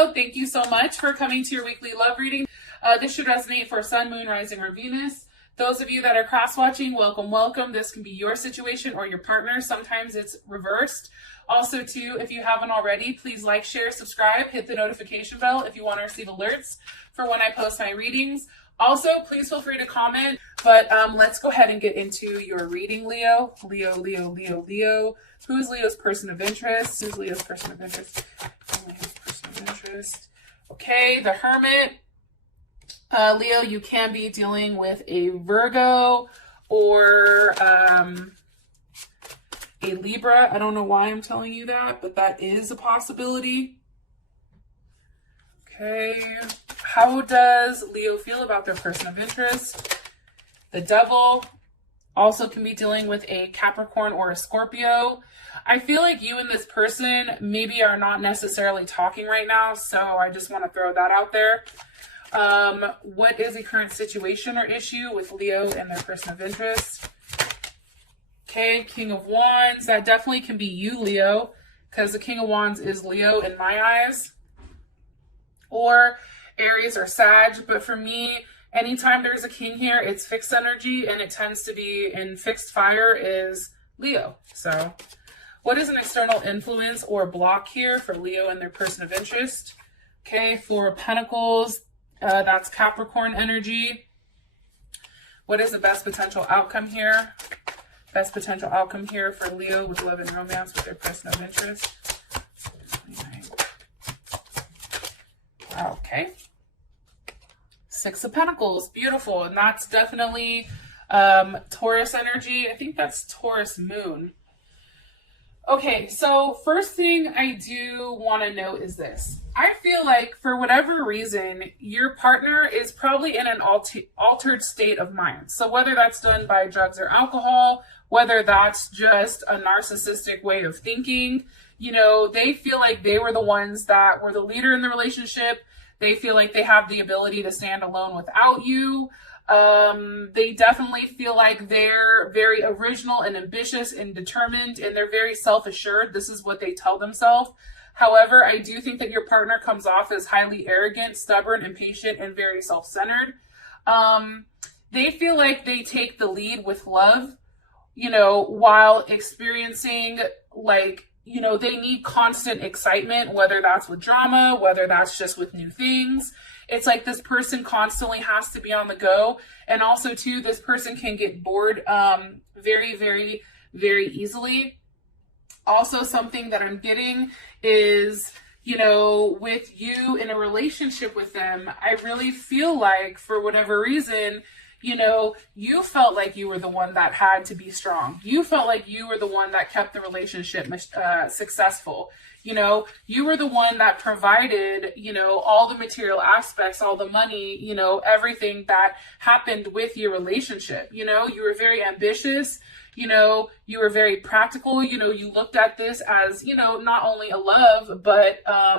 Leo, thank you so much for coming to your weekly love reading. This should resonate for Sun, Moon, Rising, or Venus. Those of you that are cross-watching, welcome, welcome. This can be your situation or your partner. Sometimes it's reversed. Also, too, if you haven't already, please like, share, subscribe, hit the notification bell if you want to receive alerts for when I post my readings. Also, please feel free to comment, but let's go ahead and get into your reading, Leo. Leo, Leo, Leo, Leo. Who is Leo's person of interest? Who's Leo's person of interest? Leo's person of interest. Okay, the Hermit. Leo, you can be dealing with a Virgo or a Libra. I don't know why I'm telling you that, but that is a possibility. Okay. How does Leo feel about their person of interest? The Devil also can be dealing with a Capricorn or a Scorpio. I feel like you and this person maybe are not necessarily talking right now, so I just want to throw that out there. What is the current situation or issue with Leo and their person of interest? Okay, King of Wands. That definitely can be you, Leo, because the King of Wands is Leo in my eyes. Or Aries or Sag, but for me, anytime there's a king here, it's fixed energy, and it tends to be in fixed fire is Leo. So what is an external influence or block here for Leo and their person of interest? Okay, Four of Pentacles, that's Capricorn energy. What is the best potential outcome here? Best potential outcome here for Leo with love and romance with their person of interest. Okay. Six of Pentacles, beautiful. And that's definitely Taurus energy. I think that's Taurus moon. Okay, so first thing I do want to note is this. I feel like for whatever reason, your partner is probably in an altered state of mind. So whether that's done by drugs or alcohol, whether that's just a narcissistic way of thinking, you know, they feel like they were the ones that were the leader in the relationship. They feel like they have the ability to stand alone without you. They definitely feel like they're very original and ambitious and determined, and they're very self-assured. This is what they tell themselves. However, I do think that your partner comes off as highly arrogant, stubborn, impatient, and very self-centered. They feel like they take the lead with love, you know, while experiencing like, you know, they need constant excitement, whether that's with drama, whether that's just with new things. It's like this person constantly has to be on the go. And also, too, this person can get bored very, very, very easily. Also, something that I'm getting is, you know, with you in a relationship with them, I really feel like for whatever reason, you know, you felt like you were the one that had to be strong. You felt like you were the one that kept the relationship successful. You know, you were the one that provided, you know, all the material aspects, all the money, you know, everything that happened with your relationship. You know, you were very ambitious. You know, you were very practical. You know, you looked at this as, you know, not only a love, but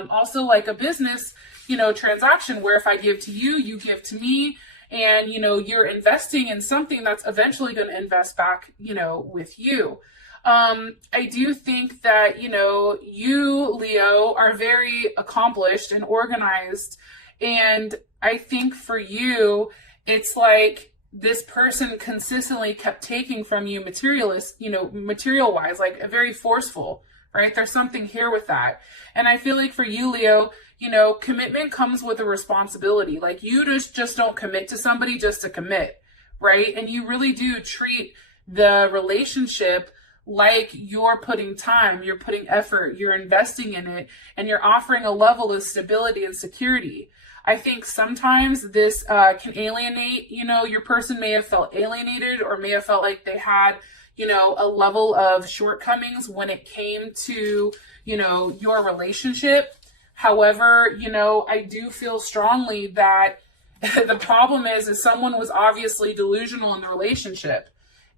also like a business, you know, transaction where if I give to you, you give to me. And, you know, you're investing in something that's eventually going to invest back, you know, with you. I do think that, you know, you, Leo, are very accomplished and organized. And I think for you, it's like this person consistently kept taking from you material wise, like very forceful, right? There's something here with that. And I feel like for you, Leo, you know, commitment comes with a responsibility. Like you just don't commit to somebody just to commit, right? And you really do treat the relationship like you're putting time, you're putting effort, you're investing in it, and you're offering a level of stability and security. I think sometimes this can alienate, you know, your person may have felt alienated or may have felt like they had, you know, a level of shortcomings when it came to, you know, your relationship. However, you know, I do feel strongly that the problem is someone was obviously delusional in the relationship.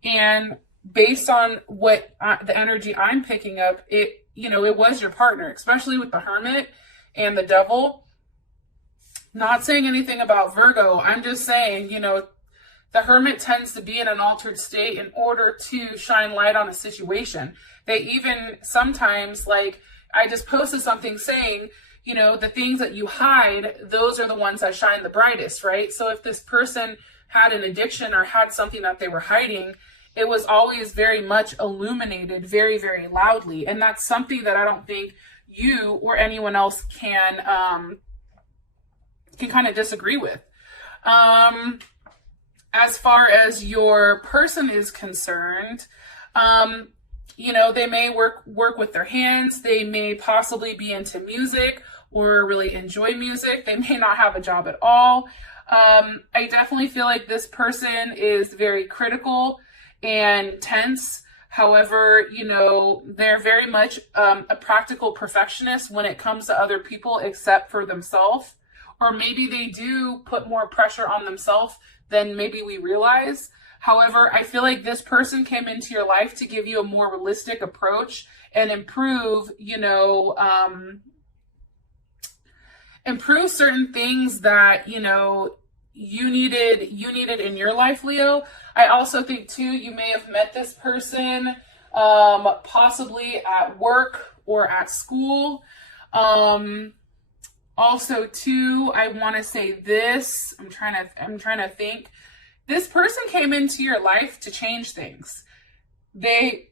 And based on what the energy I'm picking up, it, you know, it was your partner, especially with the Hermit and the Devil. Not saying anything about Virgo. I'm just saying, you know, the Hermit tends to be in an altered state in order to shine light on a situation. They even sometimes, like, I just posted something saying, you know, the things that you hide, those are the ones that shine the brightest, right? So if this person had an addiction or had something that they were hiding, it was always very much illuminated very, very loudly. And that's something that I don't think you or anyone else can kind of disagree with. As far as your person is concerned, you know, they may work with their hands. They may possibly be into music or really enjoy music. They may not have a job at all. I definitely feel like this person is very critical and tense. However, you know, they're very much a practical perfectionist when it comes to other people except for themselves. Or maybe they do put more pressure on themselves than maybe we realize. However, I feel like this person came into your life to give you a more realistic approach and improve, you know, improve certain things that, you know, you needed in your life, Leo. I also think too, you may have met this person possibly at work or at school. Also too, I want to say this, I'm trying to think. This person came into your life to change things. They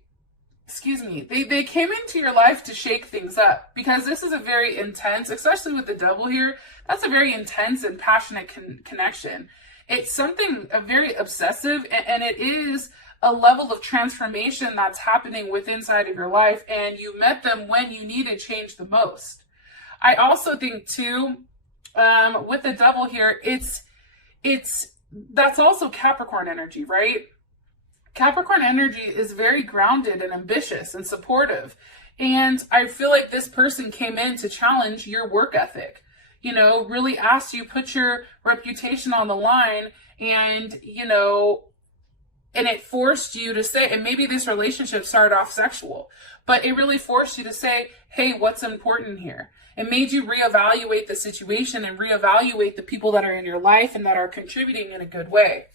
came into your life to shake things up, because this is a very intense, especially with the devil here, that's a very intense and passionate connection. It's something very obsessive, and it is a level of transformation that's happening within inside of your life, and you met them when you needed change the most. I also think too, with the devil here, that's also Capricorn energy, right? Capricorn energy is very grounded and ambitious and supportive. And I feel like this person came in to challenge your work ethic, you know, really asked you, put your reputation on the line, and, you know, and it forced you to say, and maybe this relationship started off sexual, but it really forced you to say, hey, what's important here? It made you reevaluate the situation and reevaluate the people that are in your life and that are contributing in a good way.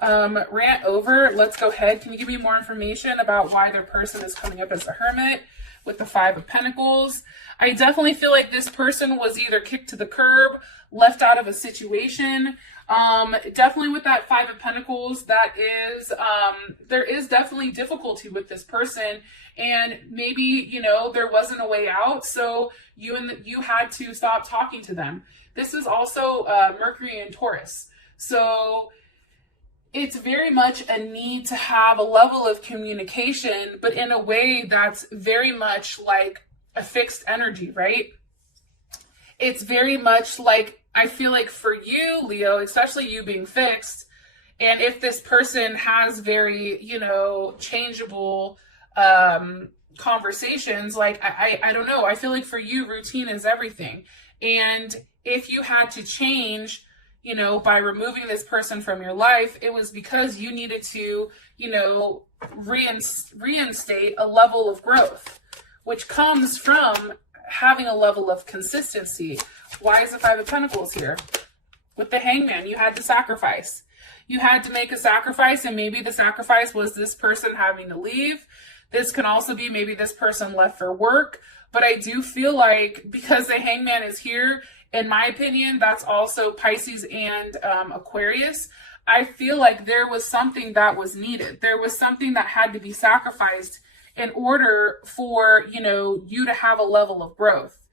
Rant over. Let's go ahead. Can you give me more information about why their person is coming up as a hermit with the Five of Pentacles? I definitely feel like this person was either kicked to the curb, left out of a situation. Definitely with that Five of Pentacles, that is, there is definitely difficulty with this person, and maybe, you know, there wasn't a way out, so you had to stop talking to them. This is also Mercury and Taurus, so it's very much a need to have a level of communication, but in a way that's very much like a fixed energy, right? It's very much like, I feel like for you, Leo, especially you being fixed, and if this person has very, you know, changeable conversations, like, I don't know, I feel like for you, routine is everything. And if you had to change, you know, by removing this person from your life, it was because you needed to, you know, reinstate a level of growth, which comes from having a level of consistency. Why is the Five of Pentacles here? With the Hangman, you had to sacrifice. You had to make a sacrifice, and maybe the sacrifice was this person having to leave. This can also be maybe this person left for work. But I do feel like because the Hangman is here, in my opinion, that's also Pisces and Aquarius. I feel like there was something that was needed. There was something that had to be sacrificed in order for, you know, you to have a level of growth.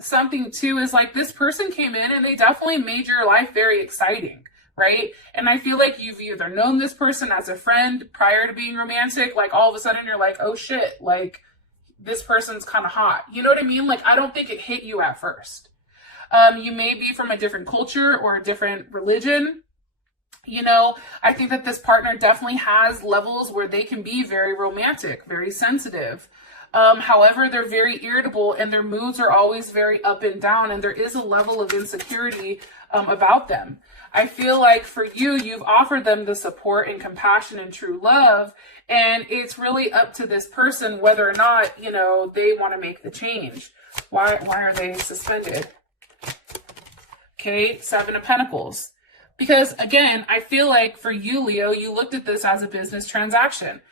Something too is like this person came in and they definitely made your life very exciting, right? And I feel like you've either known this person as a friend prior to being romantic, like all of a sudden you're like, oh shit, like this person's kind of hot. You know what I mean? Like, I don't think it hit you at first. You may be from a different culture or a different religion. You know, I think that this partner definitely has levels where they can be very romantic, very sensitive. However, they're very irritable and their moods are always very up and down, and there is a level of insecurity about them. I feel like for you, you've offered them the support and compassion and true love, and it's really up to this person whether or not, you know, they want to make the change. Why are they suspended? Okay, Seven of Pentacles. Because again, I feel like for you, Leo, you looked at this as a business transaction.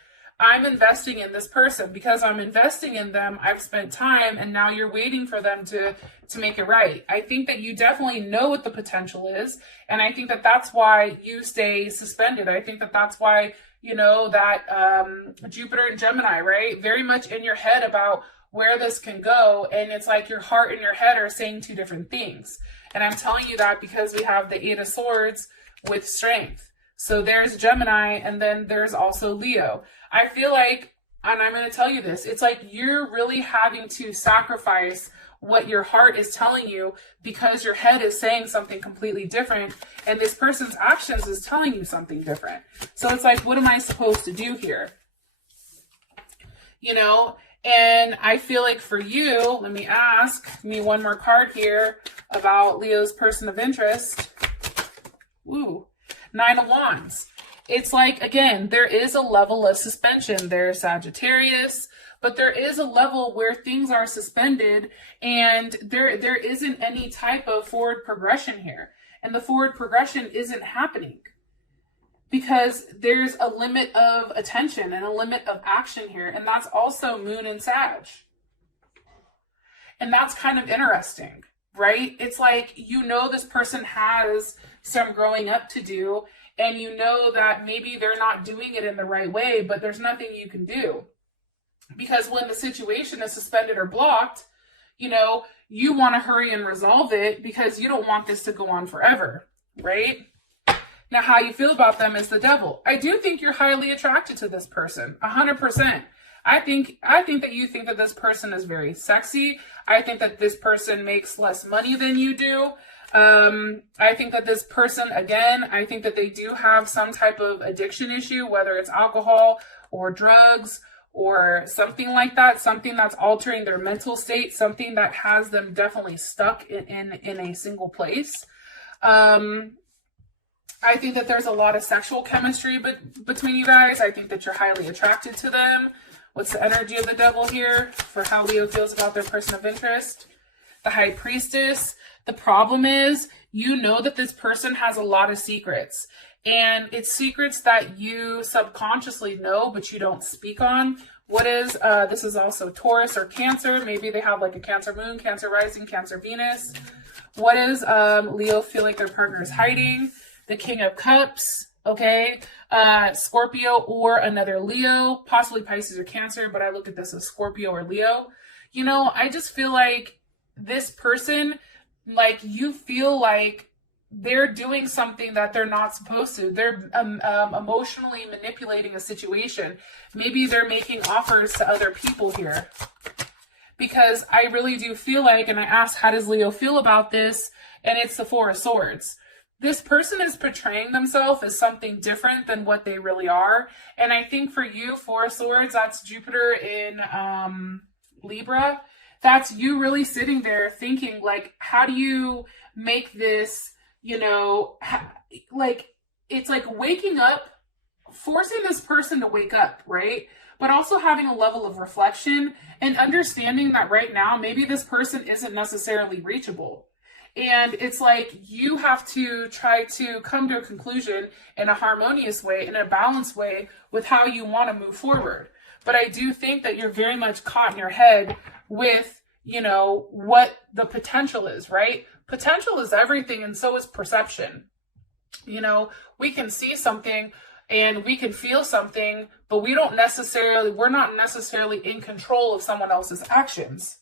I'm investing in this person. Because I'm investing in them, I've spent time, and now you're waiting for them to make it right. I think that you definitely know what the potential is, and I think that that's why you stay suspended. I think that that's why, you know, that Jupiter and Gemini, right? Very much in your head about where this can go, and it's like your heart and your head are saying two different things. And I'm telling you that because we have the Eight of Swords with strength. So there's Gemini, and then there's also Leo. I feel like, and I'm going to tell you this, it's like you're really having to sacrifice what your heart is telling you because your head is saying something completely different, and this person's actions is telling you something different. So it's like, what am I supposed to do here? You know, and I feel like for you, let me ask me one more card here about Leo's person of interest. Ooh. Nine of Wands. It's like, again, there is a level of suspension. There's Sagittarius, but there is a level where things are suspended, and there isn't any type of forward progression here. And the forward progression isn't happening because there's a limit of attention and a limit of action here. And that's also Moon and Sag. And that's kind of interesting, right? It's like, you know, this person has some growing up to do, and you know that maybe they're not doing it in the right way, but there's nothing you can do. Because when the situation is suspended or blocked, you know, you want to hurry and resolve it because you don't want this to go on forever, right? Now, how you feel about them is the Devil. I do think you're highly attracted to this person, 100%. I think that you think that this person is very sexy. I think that this person makes less money than you do. I think that this person, again, I think that they do have some type of addiction issue, whether it's alcohol or drugs or something like that, something that's altering their mental state, something that has them definitely stuck in a single place. I think that there's a lot of sexual chemistry between you guys. I think that you're highly attracted to them. What's the energy of the Devil here for how Leo feels about their person of interest? The High Priestess. The problem is, you know that this person has a lot of secrets, and it's secrets that you subconsciously know, but you don't speak on. What is, this is also Taurus or Cancer. Maybe they have like a Cancer moon, Cancer rising, Cancer Venus. What is Leo feel like their partner is hiding? The King of Cups, okay? Scorpio or another Leo, possibly Pisces or Cancer, but I look at this as Scorpio or Leo. You know, I just feel like this person, like, you feel like they're doing something that they're not supposed to. They're emotionally manipulating a situation. Maybe they're making offers to other people here. Because I really do feel like, and I asked, how does Leo feel about this? And it's the Four of Swords. This person is portraying themselves as something different than what they really are. And I think for you, Four of Swords, that's Jupiter in Libra. That's you really sitting there thinking, like, how do you make this, you know, like, it's like waking up, forcing this person to wake up, right? But also having a level of reflection and understanding that right now, maybe this person isn't necessarily reachable. And it's like you have to try to come to a conclusion in a harmonious way, in a balanced way with how you want to move forward. But I do think that you're very much caught in your head with, you know, what the potential is, right? Potential is everything, and so is perception. You know, we can see something and we can feel something, but we're not necessarily in control of someone else's actions.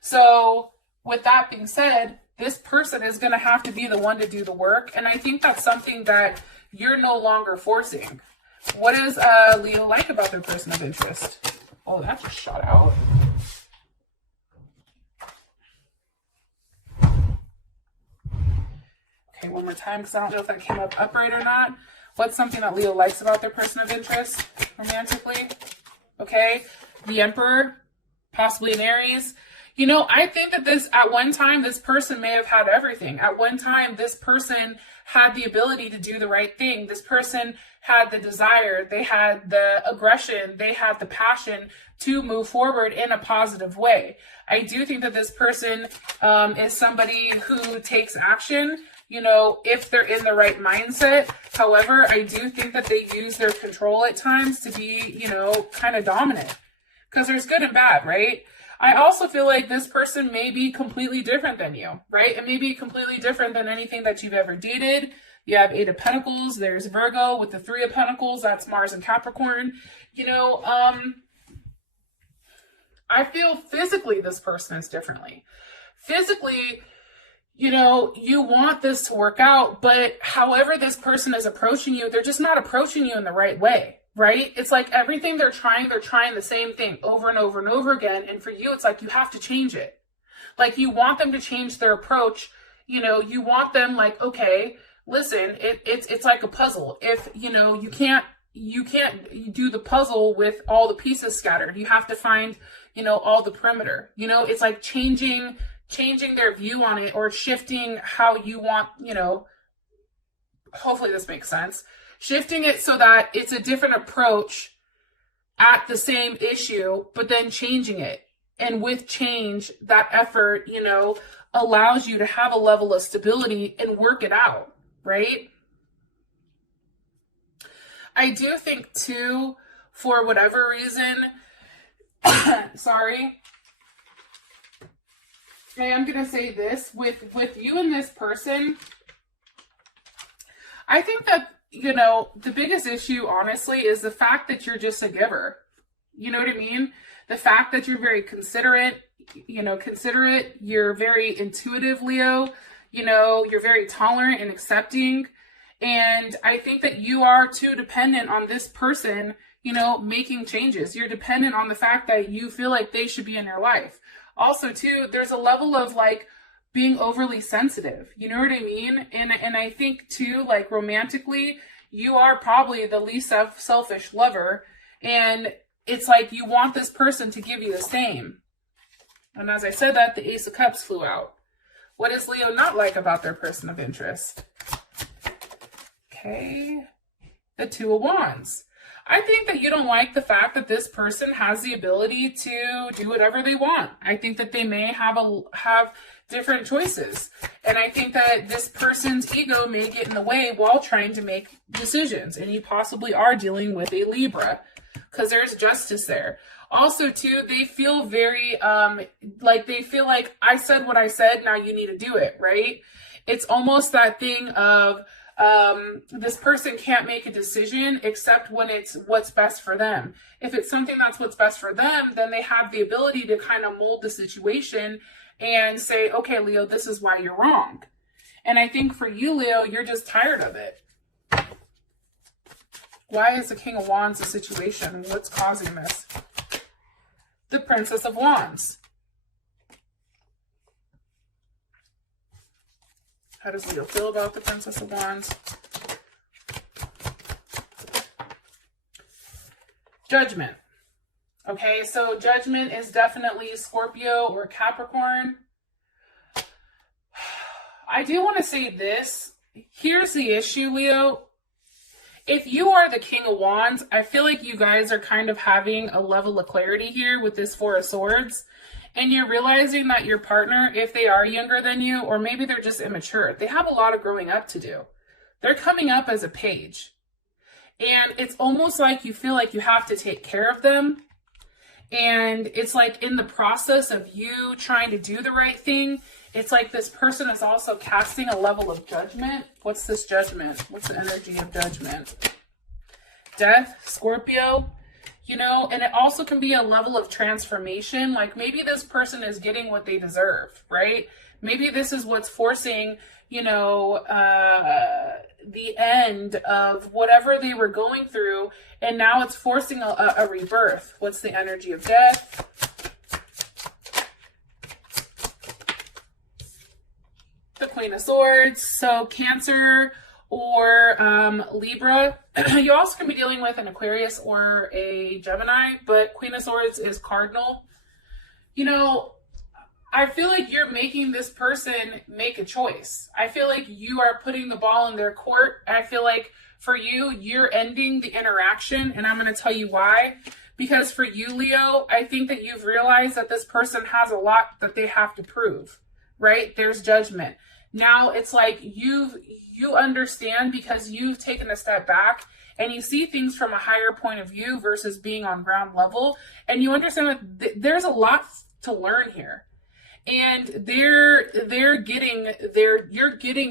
So with that being said, this person is going to have to be the one to do the work. And I think that's something that you're no longer forcing. What does Leo like about their person of interest? Oh, that just shot out. Okay, one more time, because I don't know if that came up upright or not. What's something that Leo likes about their person of interest romantically? Okay, the Emperor, possibly an Aries. You know, I think that at one time, this person may have had everything. At one time, this person had the ability to do the right thing. This person had the desire, they had the aggression, they had the passion to move forward in a positive way. I do think that this person is somebody who takes action. if they're in the right mindset. However, I do think that they use their control at times to be, kind of dominant, because there's good and bad, right? I also feel like this person may be completely different than you, right? It may be completely different than anything that you've ever dated. You have 8 of Pentacles. There's Virgo with the 3 of Pentacles. That's Mars and Capricorn. I feel physically this person is differently. Physically, you want this to work out, but however this person is approaching you, they're just not approaching you in the right way, right? It's like everything they're trying the same thing over and over and over again. And for you, it's like you have to change it. Like you want them to change their approach. You want them like, okay, listen, it's like a puzzle. If, you can't do the puzzle with all the pieces scattered. You have to find, all the perimeter. It's like changing their view on it, or shifting how you want, hopefully this makes sense. Shifting it so that it's a different approach at the same issue, but then changing it. And with change, that effort, allows you to have a level of stability and work it out, right? I do think too, for whatever reason, sorry, I am going to say this, with you and this person, I think that, the biggest issue, honestly, is the fact that you're just a giver. You know what I mean? The fact that you're very considerate, you're very intuitive, Leo, you're very tolerant and accepting. And I think that you are too dependent on this person, making changes. You're dependent on the fact that you feel like they should be in your life. Also, too, there's a level of like being overly sensitive. You know what I mean? And I think too, like romantically, you are probably the least selfish lover. And it's like you want this person to give you the same. And as I said that, the Ace of Cups flew out. What does Leo not like about their person of interest? Okay. The 2 of Wands. I think that you don't like the fact that this person has the ability to do whatever they want. I think that they may have different choices. And I think that this person's ego may get in the way while trying to make decisions. And you possibly are dealing with a Libra, because there's justice there. Also, too, they feel very, they feel like I said what I said, now you need to do it, right? It's almost that thing of, this person can't make a decision except when it's what's best for them. If it's something that's what's best for them, then they have the ability to kind of mold the situation and say, okay, Leo, this is why you're wrong. And I think for you, Leo, you're just tired of it. Why is the King of Wands a situation? What's causing this? The Princess of Wands. How does Leo feel about the Princess of Wands? Judgment. Okay, so Judgment is definitely Scorpio or Capricorn. I do want to say this. Here's the issue, Leo. If you are the King of Wands, I feel like you guys are kind of having a level of clarity here with this 4 of Swords. And you're realizing that your partner, if they are younger than you, or maybe they're just immature, they have a lot of growing up to do. They're coming up as a page. And it's almost like you feel like you have to take care of them. And it's like in the process of you trying to do the right thing, it's like this person is also casting a level of judgment. What's this judgment? What's the energy of judgment? Death, Scorpio. And it also can be a level of transformation. Like maybe this person is getting what they deserve, right? Maybe this is what's forcing, the end of whatever they were going through. And now it's forcing a rebirth. What's the energy of death? The Queen of Swords. So Cancer or Libra. You also can be dealing with an Aquarius or a Gemini, but Queen of Swords is cardinal. I feel like you're making this person make a choice. I feel like you are putting the ball in their court. I feel like for you, you're ending the interaction, and I'm going to tell you why. Because for you, Leo, I think that you've realized that this person has a lot that they have to prove, right? There's judgment. Now it's like you understand because you've taken a step back and you see things from a higher point of view versus being on ground level, and you understand that there's a lot to learn here. And you're getting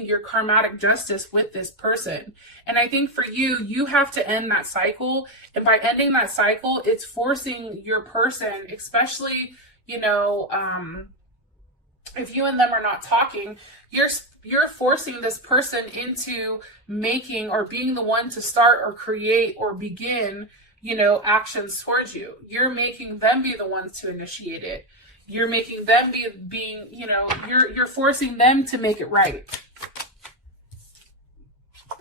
your karmatic justice with this person. And I think for you, you have to end that cycle. And by ending that cycle, it's forcing your person, especially, you know, if you and them are not talking, you're forcing this person into making or being the one to start or create or begin, you know, actions towards you. You're making them be the ones to initiate it. You're making them being, you know, you're forcing them to make it right.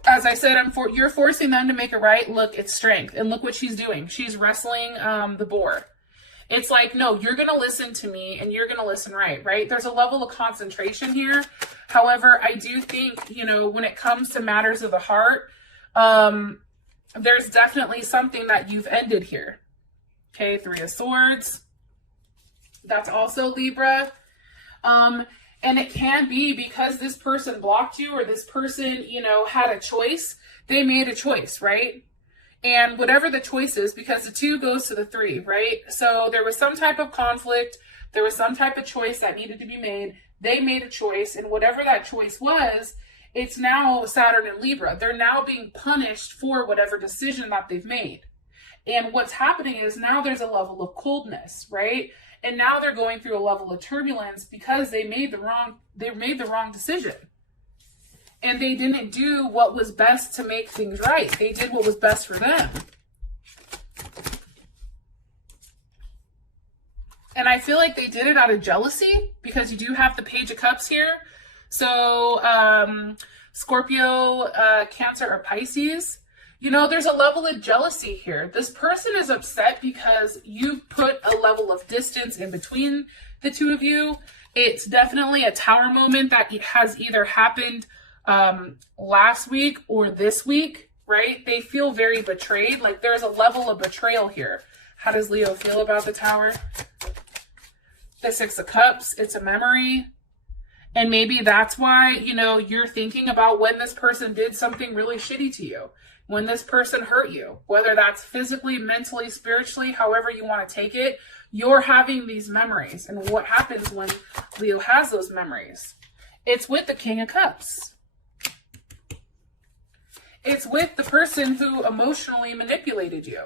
As I said, you're forcing them to make it right. Look, it's strength. And look what she's doing. She's wrestling the boar. It's like, no, you're going to listen to me and you're going to listen right? There's a level of concentration here. However, I do think, you know, when it comes to matters of the heart, there's definitely something that you've ended here. Okay, 3 of Swords. That's also Libra. And it can be because this person blocked you or this person, you know, had a choice. They made a choice, right? And whatever the choice is, because the 2 goes to the 3, right? So there was some type of conflict. There was some type of choice that needed to be made. They made a choice. And whatever that choice was, it's now Saturn and Libra. They're now being punished for whatever decision that they've made. And what's happening is now there's a level of coldness, right? And now they're going through a level of turbulence because they made the wrong decision. And they didn't do what was best to make things right. They did what was best for them. And I feel like they did it out of jealousy because you do have the Page of Cups here. So Scorpio, Cancer, or Pisces. You know, there's a level of jealousy here. This person is upset because you've put a level of distance in between the 2 of you. It's definitely a tower moment that has either happened last week or this week, right? They feel very betrayed. Like there's a level of betrayal here. How does Leo feel about the tower? The 6 of Cups, it's a memory. And maybe that's why, you know, you're thinking about when this person did something really shitty to you. When this person hurt you, whether that's physically, mentally, spiritually, however you want to take it, you're having these memories. And what happens when Leo has those memories? It's with the King of Cups. It's with the person who emotionally manipulated you.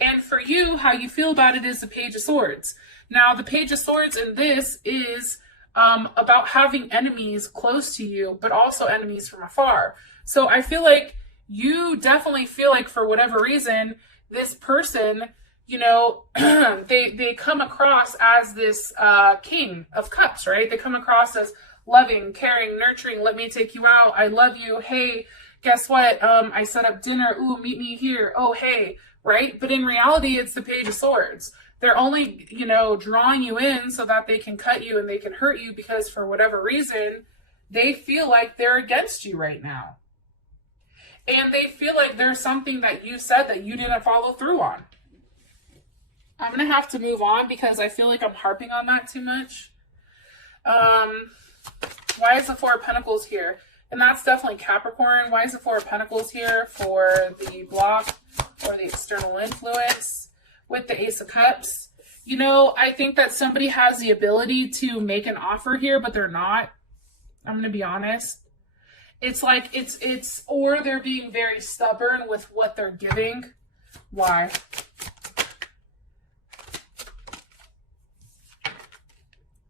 And for you, how you feel about it is the Page of Swords. Now, the Page of Swords in this is about having enemies close to you, but also enemies from afar. So I feel like you definitely feel like for whatever reason, this person, you know, they come across as this King of Cups, right? They come across as loving, caring, nurturing. Let me take you out. I love you. Hey, guess what? I set up dinner. Ooh, meet me here. Oh, hey, right? But in reality, it's the Page of Swords. They're only, you know, drawing you in so that they can cut you and they can hurt you because for whatever reason, they feel like they're against you right now. And they feel like there's something that you said that you didn't follow through on. I'm going to have to move on because I feel like I'm harping on that too much. Why is the 4 of Pentacles here? And that's definitely Capricorn. Why is the 4 of Pentacles here for the block or the external influence with the Ace of Cups? You know, I think that somebody has the ability to make an offer here, but they're not. I'm going to be honest. It's like or they're being very stubborn with what they're giving. Why?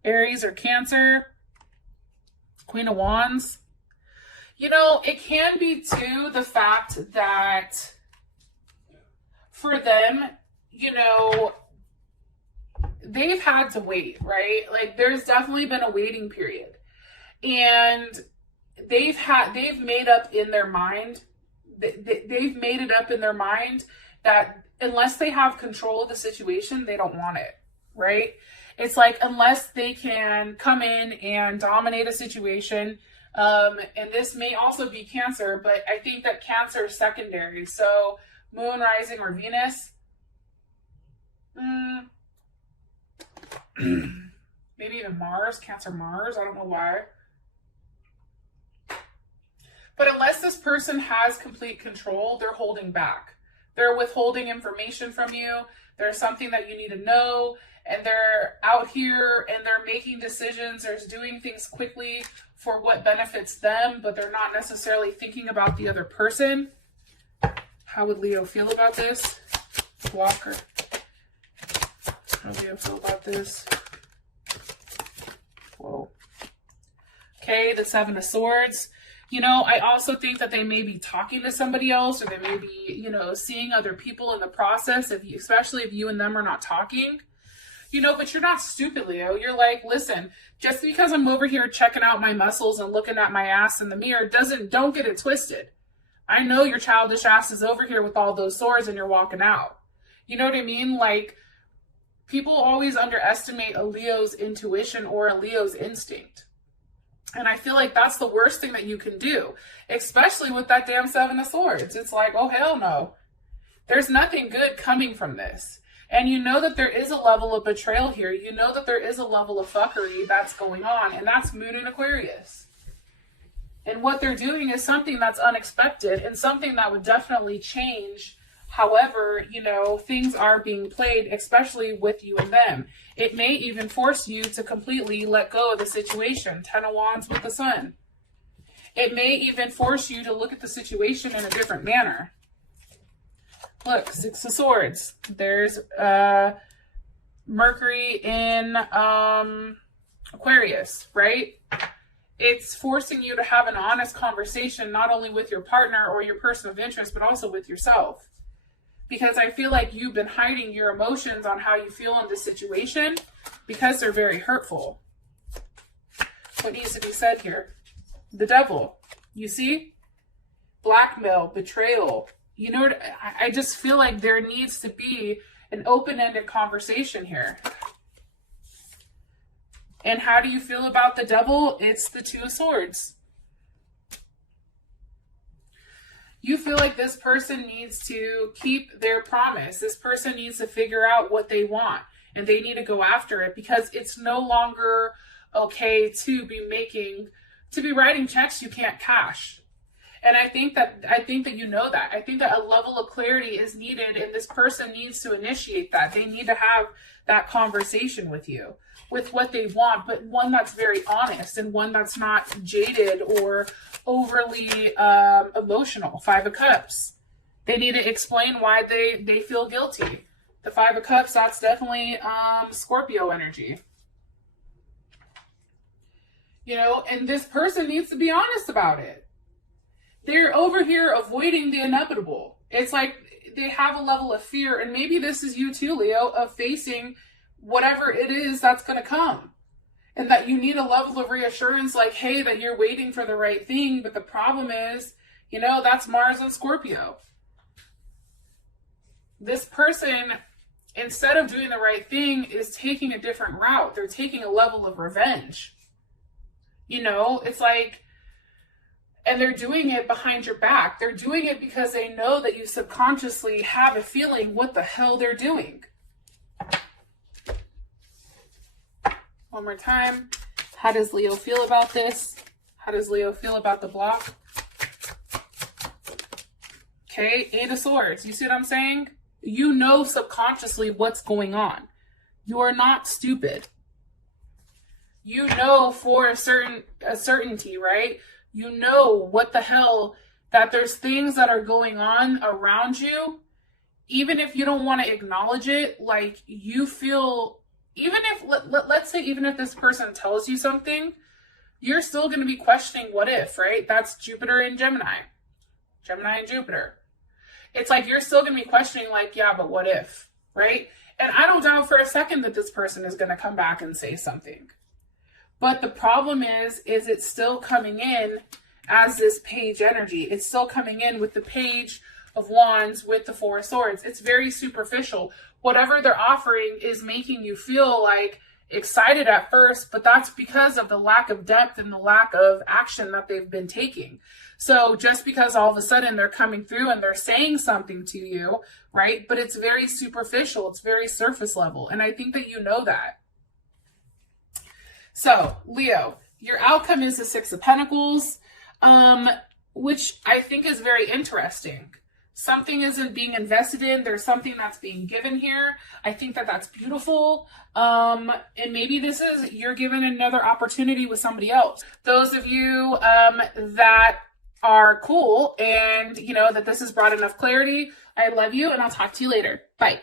Aries or Cancer. Queen of Wands. You know, it can be too the fact that for them, you know, they've had to wait, right? Like there's definitely been a waiting period. And they've made up in their mind that unless they have control of the situation, they don't want it, right? It's like unless they can come in and dominate a situation, and this may also be Cancer, but I think that Cancer is secondary. So Moon, Rising, or Venus. Maybe even Mars, Cancer, Mars. I don't know why. But unless this person has complete control, they're holding back. They're withholding information from you. There's something that you need to know, and they're out here and they're making decisions. They're doing things quickly for what benefits them, but they're not necessarily thinking about the other person. How would Leo feel about this? Walker. How would Leo feel about this? Whoa. Okay, the Seven of Swords. You know, I also think that they may be talking to somebody else, or they may be, you know, seeing other people in the process, especially if you and them are not talking. You know, but you're not stupid, Leo. You're like, listen, just because I'm over here checking out my muscles and looking at my ass in the mirror don't get it twisted. I know your childish ass is over here with all those swords and you're walking out. You know what I mean? Like, people always underestimate a Leo's intuition or a Leo's instinct. And I feel like that's the worst thing that you can do, especially with that damn Seven of Swords. It's like, oh, hell no. There's nothing good coming from this. And you know that there is a level of betrayal here. You know that there is a level of fuckery that's going on, and that's Moon in Aquarius. And what they're doing is something that's unexpected and something that would definitely change. However, you know, things are being played, especially with you and them. It may even force you to completely let go of the situation. Ten of Wands with the Sun. It may even force you to look at the situation in a different manner. Look, Six of Swords. There's Mercury in Aquarius, right? It's forcing you to have an honest conversation, not only with your partner or your person of interest, but also with yourself. Because I feel like you've been hiding your emotions on how you feel in this situation because they're very hurtful. What needs to be said here? The Devil. You see? Blackmail, betrayal. You know, I just feel like there needs to be an open-ended conversation here. And how do you feel about the Devil? It's the Two of Swords. You feel like this person needs to keep their promise. This person needs to figure out what they want, and they need to go after it, because it's no longer okay to be writing checks you can't cash. And I think that you know that. I think that a level of clarity is needed, and this person needs to initiate that. They need to have that conversation with you, with what they want, but one that's very honest and one that's not jaded or overly emotional. Five of Cups. They need to explain why they feel guilty. The Five of Cups, that's definitely Scorpio energy. You know, and this person needs to be honest about it. They're over here avoiding the inevitable. It's like they have a level of fear, and maybe this is you too, Leo, of facing whatever it is that's going to come. And that you need a level of reassurance, like, hey, that you're waiting for the right thing. But the problem is, you know, that's Mars and Scorpio. This person, instead of doing the right thing, is taking a different route. They're taking a level of revenge. You know, it's like, and they're doing it behind your back. They're doing it because they know that you subconsciously have a feeling what the hell they're doing. One more time. How does Leo feel about this? How does Leo feel about the block? Okay, Eight of Swords. You see what I'm saying? You know subconsciously what's going on. You are not stupid. You know for a certainty, right? You know what the hell, that there's things that are going on around you. Even if you don't want to acknowledge it, like you feel, even if, let's say, even if this person tells you something, you're still going to be questioning what if, right? That's Jupiter and Gemini. Gemini and Jupiter. It's like you're still going to be questioning, like, yeah, but what if, right? And I don't doubt for a second that this person is going to come back and say something. But the problem is it's still coming in as this page energy. It's still coming in with the Page of Wands with the Four of Swords. It's very superficial. Whatever they're offering is making you feel like excited at first, but that's because of the lack of depth and the lack of action that they've been taking. So just because all of a sudden they're coming through and they're saying something to you, right? But it's very superficial. It's very surface level. And I think that you know that. So, Leo, your outcome is the Six of Pentacles. which I think is very interesting. Something isn't being invested in. There's something that's being given here. I think that that's beautiful. And maybe this is, you're given another opportunity with somebody else. Those of you that are cool and, you know, that this has brought enough clarity, I love you and I'll talk to you later. Bye.